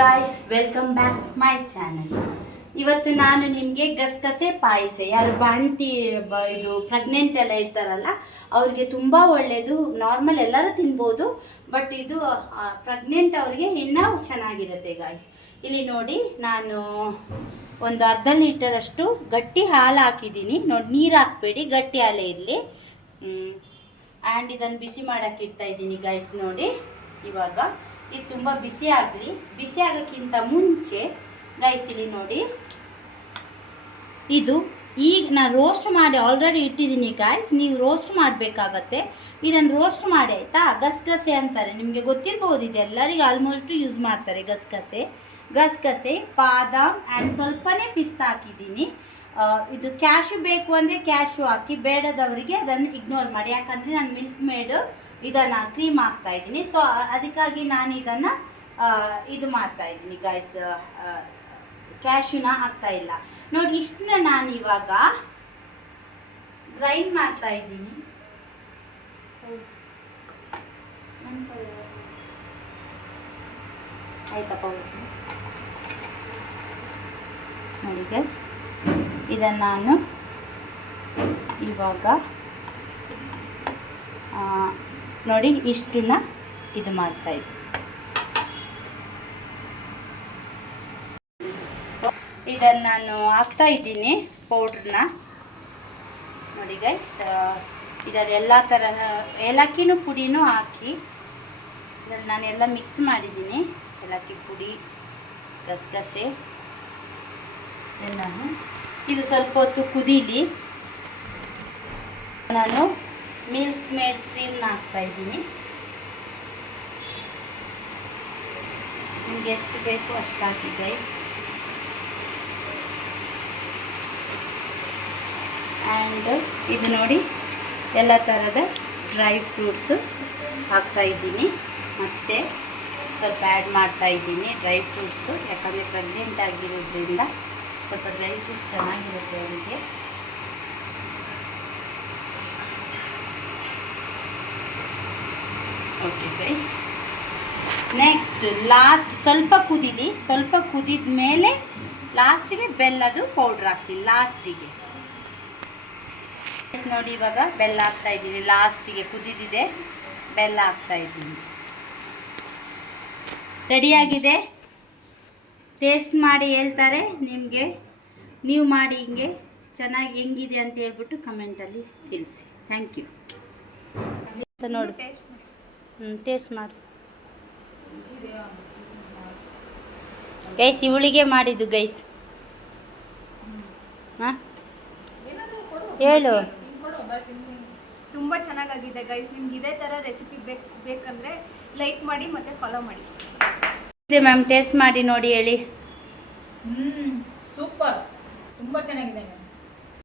Guys, welcome back my channel. ಇವತ್ತು ನಾನು ನಿಮಗೆ ಗಸಗಸೆ ಪಾಯಸ, ಯಾರು ಬಾಣ್ತಿ ಇದು ಪ್ರೆಗ್ನೆಂಟ್ ಎಲ್ಲ ಇರ್ತಾರಲ್ಲ ಅವ್ರಿಗೆ ತುಂಬ ಒಳ್ಳೆಯದು. ನಾರ್ಮಲ್ ಎಲ್ಲರೂ ತಿನ್ಬೋದು, ಬಟ್ ಇದು ಪ್ರೆಗ್ನೆಂಟ್ ಅವ್ರಿಗೆ ಇನ್ನೂ ಚೆನ್ನಾಗಿರುತ್ತೆ ಗಾಯ್ಸ್. ಇಲ್ಲಿ ನೋಡಿ, ನಾನು ಒಂದು ಅರ್ಧ ಲೀಟರಷ್ಟು ಗಟ್ಟಿ ಹಾಲು ಹಾಕಿದ್ದೀನಿ. ನೋಡಿ, ನೀರು ಹಾಕಬೇಡಿ, ಗಟ್ಟಿ ಹಾಲೇ ಇರಲಿ. ಆ್ಯಂಡ್ ಇದನ್ನು ಬಿಸಿ ಮಾಡೋಕ್ಕೆ ಇಡ್ತಾ ಇದ್ದೀನಿ ಗಾಯ್ಸ್. ನೋಡಿ, ಇವಾಗ ಇದು ತುಂಬ ಬಿಸಿ ಆಗಲಿ. ಬಿಸಿ ಆಗೋಕ್ಕಿಂತ ಮುಂಚೆ ಗೈಸ್ ಇಲ್ಲಿ ನೋಡಿ, ಇದು ಈಗ ನಾನು ರೋಸ್ಟ್ ಮಾಡಿ ಆಲ್ರೆಡಿ ಇಟ್ಟಿದ್ದೀನಿ ಗಾಯ್ಸ್. ನೀವು ರೋಸ್ಟ್ ಮಾಡಬೇಕಾಗತ್ತೆ. ಇದನ್ನು ರೋಸ್ಟ್ ಮಾಡಿ ಆಯಿತಾ. ಗಸಗಸೆ ಅಂತಾರೆ, ನಿಮಗೆ ಗೊತ್ತಿರ್ಬೋದು, ಇದು ಎಲ್ಲರಿಗೂ ಆಲ್ಮೋಸ್ಟ್ ಯೂಸ್ ಮಾಡ್ತಾರೆ. ಗಸಗಸೆ ಬಾದಾಮ್ ಆ್ಯಂಡ್ ಸ್ವಲ್ಪನೇ ಪಿಸ್ತಾ ಹಾಕಿದ್ದೀನಿ. ಇದು ಕ್ಯಾಶು ಬೇಕು ಅಂದರೆ ಕ್ಯಾಶು ಹಾಕಿ, ಬೇಡದವರಿಗೆ ಅದನ್ನು ಇಗ್ನೋರ್ ಮಾಡಿ. ಯಾಕಂದರೆ ನಾನು ಮಿಲ್ಕ್ ಮೇಡ್ ಇದನ್ನು ಕ್ರೀಮ್ ಹಾಕ್ತಾ ಇದ್ದೀನಿ. ಸೊ ಅದಕ್ಕಾಗಿ ನಾನು ಇದನ್ನು ಇದು ಮಾಡ್ತಾ ಇದ್ದೀನಿ ಗೈಸ್, ಕ್ಯಾಶುನ ಹಾಕ್ತಾ ಇಲ್ಲ. ನೋಡಿ, ಇಷ್ಟನ್ನ ನಾನು ಇವಾಗ ಗ್ರೈಂಡ್ ಮಾಡ್ತಾ ಇದ್ದೀನಿ. ಆಯ್ತಪ್ಪ, ನೋಡಿ ಗೈಸ್, ಇದನ್ನು ನಾನು ಇವಾಗ ನೋಡಿ ಇಷ್ಟನ್ನ ಇದು ಮಾಡ್ತಾ ಇದ್ದೀನಿ. ಇದನ್ನು ನಾನು ಹಾಕ್ತಾ ಇದ್ದೀನಿ ಪೌಡ್ರನ್ನ. ನೋಡಿ ಗೈಸ್, ಇದರಲ್ಲಿ ಎಲ್ಲ ತರಹ ಏಲಕ್ಕಿನೂ ಪುಡಿನೂ ಹಾಕಿ ಇದರಲ್ಲಿ ನಾನು ಎಲ್ಲ ಮಿಕ್ಸ್ ಮಾಡಿದ್ದೀನಿ. ಏಲಕ್ಕಿ ಪುಡಿ, ಗಸಗಸೆ ಎಲ್ಲನೂ. ಇದು ಸ್ವಲ್ಪ ಹೊತ್ತು ಕುದೀಲಿ. ನಾನು ಮಿಲ್ಕ್ ಮೇಡ್ ಕ್ರೀಮ್ನ ಹಾಕ್ತಾ ಇದ್ದೀನಿ. ನಿಮಗೆ ಎಷ್ಟು ಬೇಕು ಅಷ್ಟು ಹಾಕಿ ಗೈಸ್. ಆ್ಯಂಡ್ ಇದು ನೋಡಿ, ಎಲ್ಲ ಥರದ ಡ್ರೈ ಫ್ರೂಟ್ಸು ಹಾಕ್ತಾ ಇದ್ದೀನಿ. ಮತ್ತು ಸ್ವಲ್ಪ ಆ್ಯಡ್ ಮಾಡ್ತಾ ಇದ್ದೀನಿ ಡ್ರೈ ಫ್ರೂಟ್ಸು. ಯಾಕಂದರೆ ಪ್ರೆಗ್ನೆಂಟ್ ಆಗಿರೋದ್ರಿಂದ ಸ್ವಲ್ಪ ಡ್ರೈ ಫ್ರೂಟ್ಸ್ ಚೆನ್ನಾಗಿರುತ್ತೆ ಅವರಿಗೆ. ಓಕೆ ಗೈಸ್, ನೆಕ್ಸ್ಟ್ ಲಾಸ್ಟ್ ಸ್ವಲ್ಪ ಕುದೀಲಿ. ಸ್ವಲ್ಪ ಕುದಿದ ಮೇಲೆ ಲಾಸ್ಟಿಗೆ ಬೆಲ್ಲದು ಪೌಡ್ರ್ ಹಾಕ್ತೀನಿ ಲಾಸ್ಟಿಗೆ. ನೋಡಿ, ಇವಾಗ ಬೆಲ್ಲ ಹಾಕ್ತಾ ಇದ್ದೀನಿ ಲಾಸ್ಟಿಗೆ. ಕುದಿದಿದೆ, ಬೆಲ್ಲ ಹಾಕ್ತಾ ಇದ್ದೀನಿ. ರೆಡಿಯಾಗಿದೆ. ಟೇಸ್ಟ್ ಮಾಡಿ ಹೇಳ್ತಾರೆ ನಿಮಗೆ. ನೀವು ಮಾಡಿ ಹಿಂಗೆ ಚೆನ್ನಾಗಿ ಹೆಂಗಿದೆ ಅಂತ ಹೇಳ್ಬಿಟ್ಟು ಕಮೆಂಟಲ್ಲಿ ತಿಳಿಸಿ. Thank you. ನೋಡಿ, ಟೇಸ್ಟ್ ಮಾಡಿ ಗೈಸ್. ಇವಳಿಗೆ ಮಾಡಿದ್ದು ಗೈಸ್. ಹಾಂ, ಹೇಳು. ತುಂಬ ಚೆನ್ನಾಗಾಗಿದೆ ಗೈಸ್. ನಿಮ್ಗೆ ಇದೇ ಥರ ರೆಸಿಪಿ ಬೇಕಂದರೆ ಲೈಕ್ ಮಾಡಿ ಮತ್ತು ಫಾಲೋ ಮಾಡಿ. ಮ್ಯಾಮ್, ಟೇಸ್ಟ್ ಮಾಡಿ ನೋಡಿ, ಹೇಳಿ. ಸೂಪರ್, ತುಂಬ ಚೆನ್ನಾಗಿದೆ.